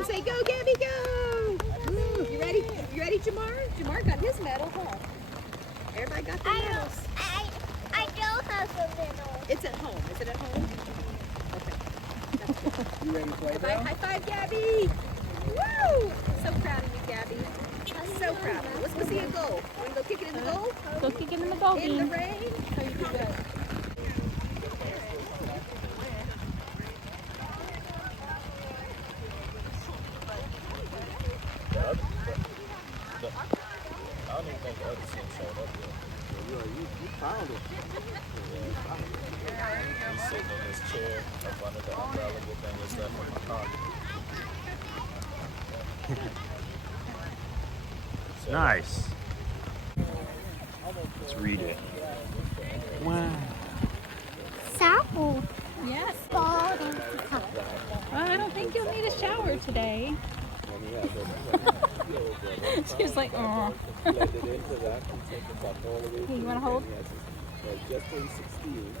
Everyone say, go, Gabby, go! You ready? You ready, Jamar? Jamar got his medal, huh? Everybody got their medals. I don't have a medal. It's at home. Is it at home? Okay. That's good. You ready to play, bro? High five, Gabby! Woo! So proud of you, Gabby. So proud of you. Let's go see a goal. Want to go kick it in the goal? Go kick it in the goal, In the Bean. rain? How you do that? I don't even think the other team showed up yet. You found it. He's sitting in his chair up under the umbrella, good thing is left in my car. Nice. Let's read it. Wow. Sample. Yes. Bottom. Well, I don't think you'll need a shower today. She's like, oh. Hey, you want to hold? Just 2016,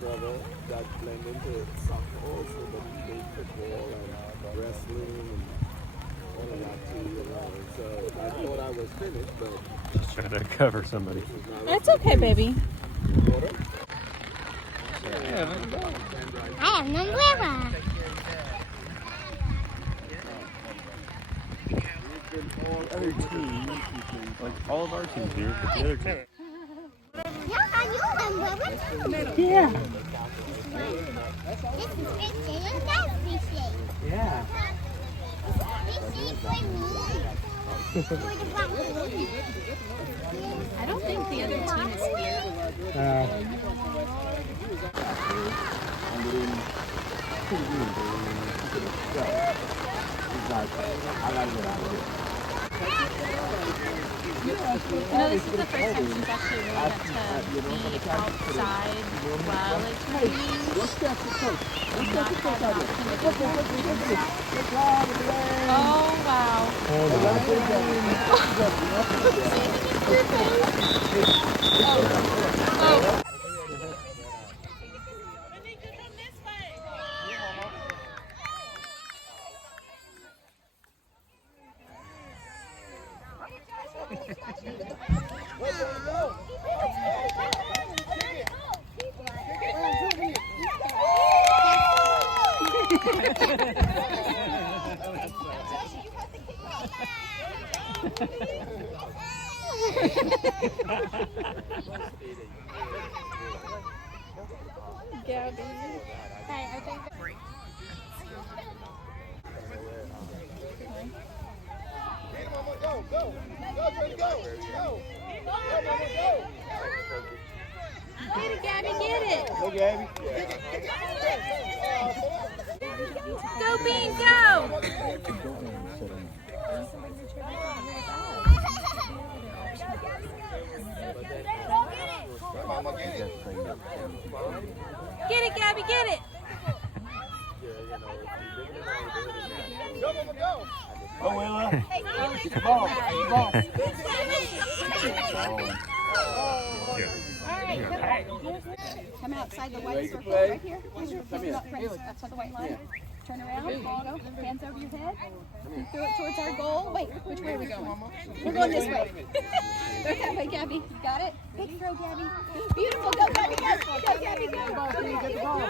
brother, that blend into soccer also, but he played football and wrestling and all of that too. So I thought I was finished, but Just trying to cover somebody. It's okay, baby. I have no umbrella. All other teams, like all of our teams here, but the other team. Yeah, I know umbrella. Yeah. This is Christian and that's Christian. Yeah. Christian for me. For the Broncos. I don't think the other team is here. You know, this is the first time she's actually really got to be outside while it's raining. Not have an option to do that. Oh, wow. Oh. Gabby. Hey, I think. Get it, Gabby, get it. Go, Gabby. Go, Bean, go. Get it, Gabby, get it. Go, Willa. Get the ball. Get the ball. Come outside the white Ready to circle play? right here. Come up, friends. Outside the white line. Turn around. Go. Hands over your head. And throw it towards our goal. Wait, which way are we going? We're going this way. Go that way, Gabby. Got it? Big throw, Gabby. Beautiful. Go, Gabby. Go. Go, Gabby. Go. Get the ball.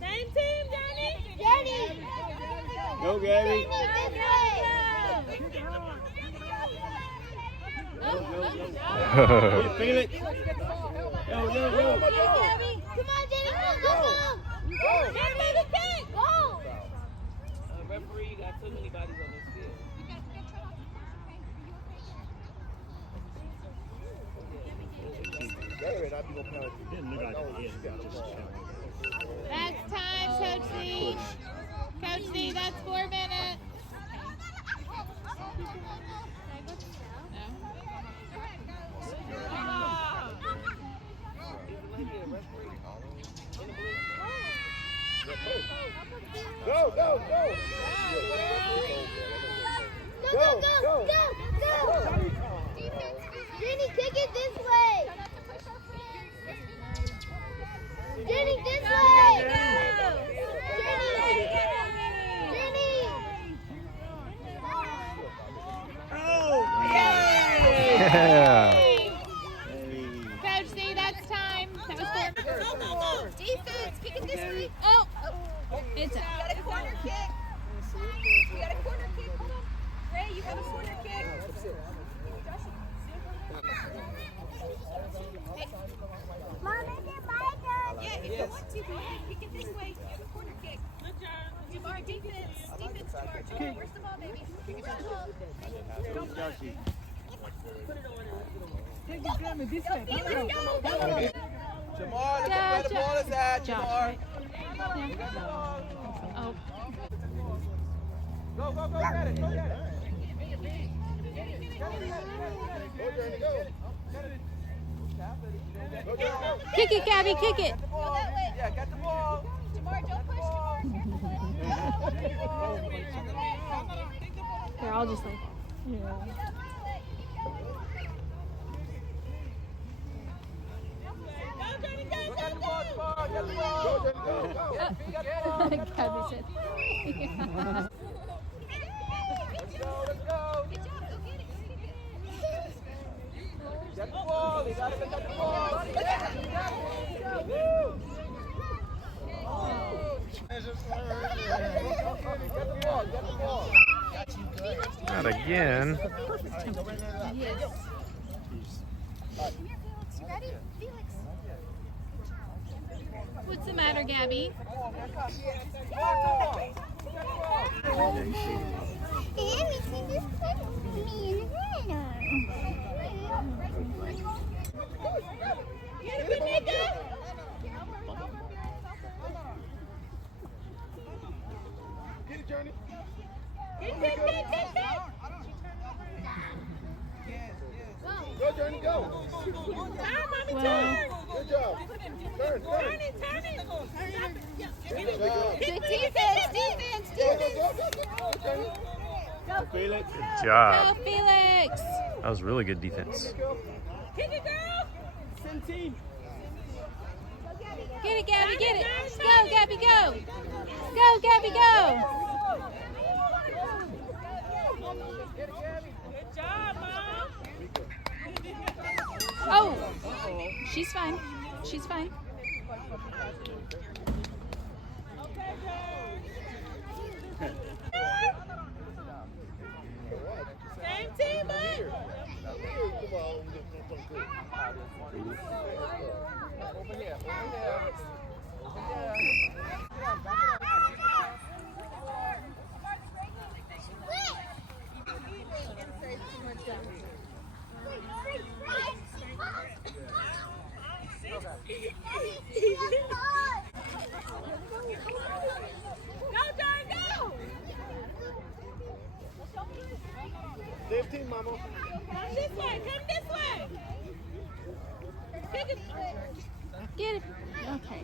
Same team, Johnny. Daddy. Go, Gabby. Felix. Go. Come on, Daddy. Go. Go. Go. Referee got too many bodies on this field. Didn't look like it is, just That's time, Coach Z. Coach Z, that's 4 minutes. Go, go, go! Go, go, go, go! Jenny, kick it this way! Jenny, this way! Jenny! Jenny! Yeah. Coach Z, that's time. That was 4. Defense, kick it this way. Oh, it's You up. got a corner kick. You got a corner kick. Hold on. Ray, you have a corner kick. Mom, is it my turn? Yeah, if you want to, kick it this way. You have a corner kick. Jamar, defense. Defense, Jamar. Jamar, where's the ball, baby? Where's the ball? Jamar, look at where the ball is at, Jamar. Oh, Go, go, go, get it, go get it. kick it, Gabby, kick it. Go that way. Yeah, get the ball. Jamar, don't push. They're all just like, Get the ball, Jamar, get the ball. Go, go, go. Gabby said. Let's go, let's go. Good job. Go get it. Get the ball, you gotta get the ball. Get the ball, get the ball. Not again. Ready? Felix. What's the matter, Gabby? Let me see this put me in the Get it, Nico. Get it, Journey. Go, Journey, go. Well, Good job. Turn, turn. Good job. Good defense. Defense. Go, Defense. go, go, go, go, Journey. Good go, job. Felix. That was really good defense. Kick it, girl. Get it, Gabby, get it. Go, Gabby, go. Go, Gabby, go. Good job, Mom. Oh, she's fine. She's fine. Same team, bud. Over here, over here. Go, Jordan, go. Same team, Mama. Come this way. Come this way. Kick it. Get it. Okay.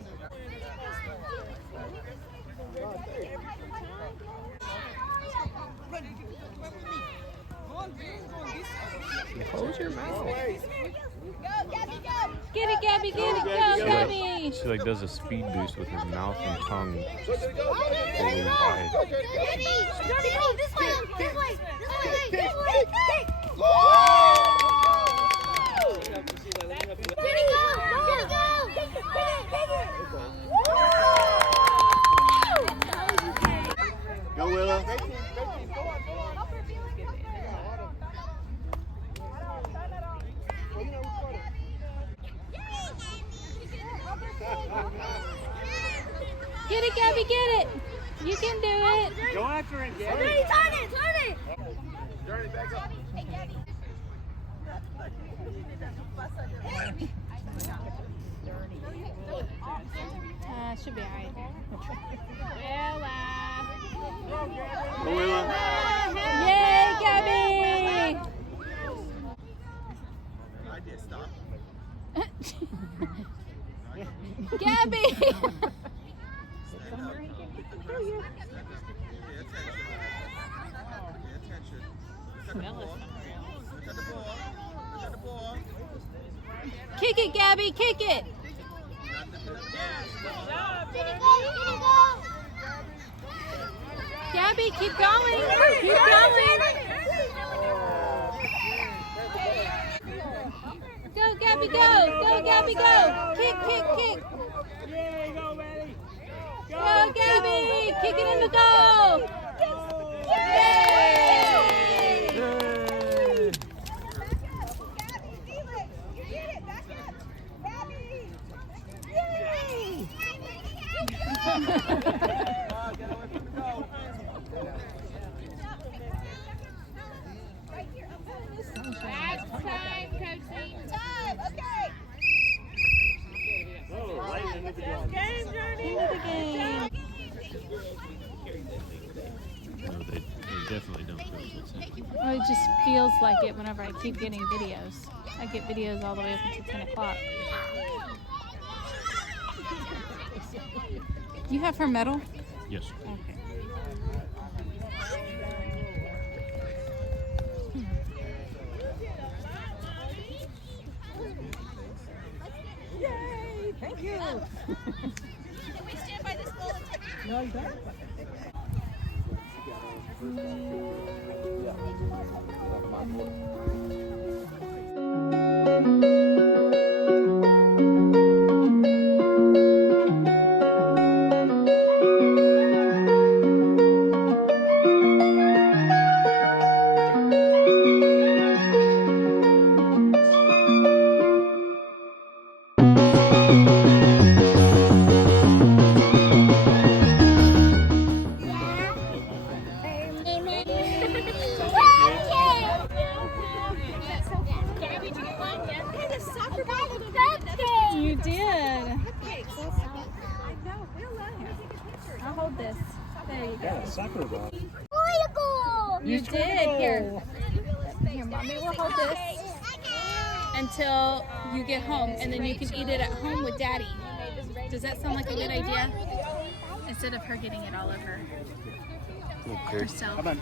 Close your mouth. Go, Gabby, go. Get it, Gabby, get it. Go, Gabby. She like does a speed boost with her mouth and tongue Go, Journey, go. fully wide. Johnny, go this way, this way, this way, Go! Johnny, go! Go, Willa. Get it, Gabby, get it. You can do it. Go after it, Gabby. Johnny, turn it, turn it! Journey, back up. Hey, Gabby. Should be alright. Yay, Gabby! Gabby! Kick it, Gabby, kick it! Gabby, keep going! Keep going! Go, Gabby, go! Go, Gabby, go! Kick, kick, kick! Go, Gabby! Kick it in the goal! Yay! No, they definitely don't coach what's happening. Well, it just feels like it whenever I keep getting videos. I get videos all the way up until 10 o'clock. You have her medal? Yes. Okay. Yay! Thank you. Can we stand by this goal and take it? Yeah. My You did. I'll hold this. There you go. Soccer ball. You did. Here. Here, Mommy will hold this until you get home, and then you can eat it at home with Daddy. Does that sound like a good idea? Instead of her getting it all over herself. Come on.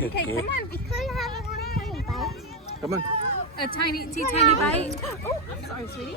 Okay, come on. We could have a tiny bite. Come on. A tiny bite. Oh, I'm sorry, sweetie.